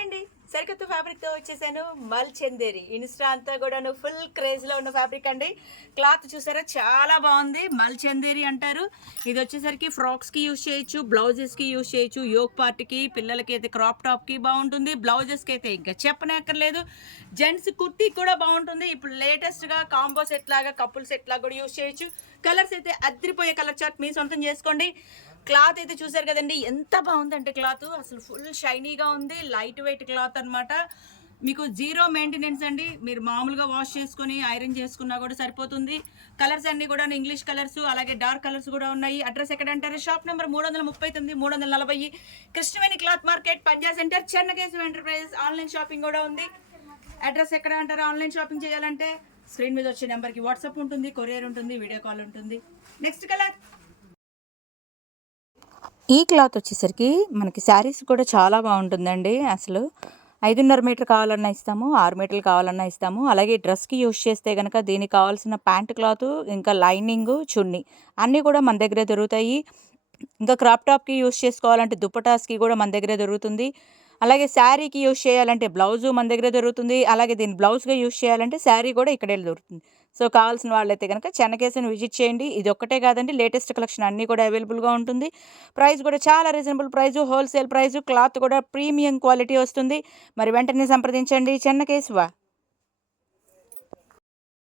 Hi అండి. సరికొత్త ఫ్యాబ్రిక్‌తో వచ్చేసాను. మల్ చందేరి. ఇన్‌స్టా అంతా కూడాను ఫుల్ క్రేజ్‌లో ఉన్న ఫ్యాబ్రిక్ అండి. క్లాత్ చూసారా చాలా బాగుంది. మల్ చందేరి అంటారు. ఇది వచ్చేసరికి ఫ్రాక్స్‌కి యూజ్ చేయొచ్చు, బ్లౌజెస్‌కి యూజ్ చేయొచ్చు, యోక్ పార్ట్‌కి, పిల్లలకి అయితే క్రాప్ టాప్‌కి బాగుంటుంది. బ్లౌజెస్‌కి అయితే ఇంకా చెప్పనక్కర్లేదు. జెంట్స్ కుర్తీకి కూడా బాగుంటుంది. ఇప్పుడు లేటెస్ట్‌గా కాంబో సెట్ లాగా, కపుల్ సెట్ లాగా కూడా యూజ్ చేయొచ్చు. కలర్స్ అయితే అద్రిపోయే కలర్ చార్ట్ మీ సొంతం చేసుకోండి. క్లాత్ అయితే చూసారు కదండి ఎంత బాగుందంటే క్లాత్ అసలు ఫుల్ షైనీగా ఉంది. లైట్ వెయిట్ క్లాత్ అనమాట. మీకు జీరో మెయింటెనెన్స్ అండి. మీరు మామూలుగా వాష్ చేసుకొని ఐరన్ చేసుకున్నా కూడా సరిపోతుంది. కలర్స్ అన్ని కూడా ఇంగ్లీష్ కలర్స్ అలాగే డార్క్ కలర్స్ కూడా ఉన్నాయి. అడ్రస్ ఎక్కడ అంటారు? Shop number 339 340 Krishnaveni cloth market, Panja centre, Chennakesava enterprises. Online shopping కూడా ఉంది. అడ్రస్ ఎక్కడ అంటారు? ఆన్లైన్ షాపింగ్ చేయాలంటే స్క్రీన్ మీద వచ్చే నెంబర్కి వాట్సాప్ ఉంటుంది, కొరియర్ ఉంటుంది, వీడియో కాల్ ఉంటుంది. Next colour. ఈ క్లాత్ వచ్చేసరికి మనకి శారీస్ కూడా చాలా బాగుంటుందండి. అసలు 5.5 మీటర్ కావాలన్నా ఇస్తాము, 6 మీటర్లు కావాలన్నా ఇస్తాము. అలాగే డ్రెస్కి యూజ్ చేస్తే కనుక దీనికి కావాల్సిన ప్యాంట్ క్లాత్, ఇంకా లైనింగ్, చున్నీ అన్నీ కూడా మన దగ్గరే దొరుకుతాయి. ఇంకా క్రాప్ టాప్కి యూజ్ చేసుకోవాలంటే దుప్పటాస్కి కూడా మన దగ్గరే దొరుకుతుంది. అలాగే శారీకి యూజ్ చేయాలంటే బ్లౌజు మన దగ్గరే దొరుకుతుంది. అలాగే దీన్ని బ్లౌజ్గా యూజ్ చేయాలంటే శారీ కూడా ఇక్కడే దొరుకుతుంది. సో కావాల్సిన వాళ్ళైతే కనుక చెన్నకేశవని విజిట్ చేయండి. ఇది ఒక్కటే కాదండి, లేటెస్ట్ కలెక్షన్ అన్నీ కూడా అవైలబుల్గా ఉంటుంది. ప్రైస్ కూడా చాలా reasonable price, wholesale price, cloth కూడా ప్రీమియం క్వాలిటీ వస్తుంది. మరి వెంటనే సంప్రదించండి చెన్నకేశవ.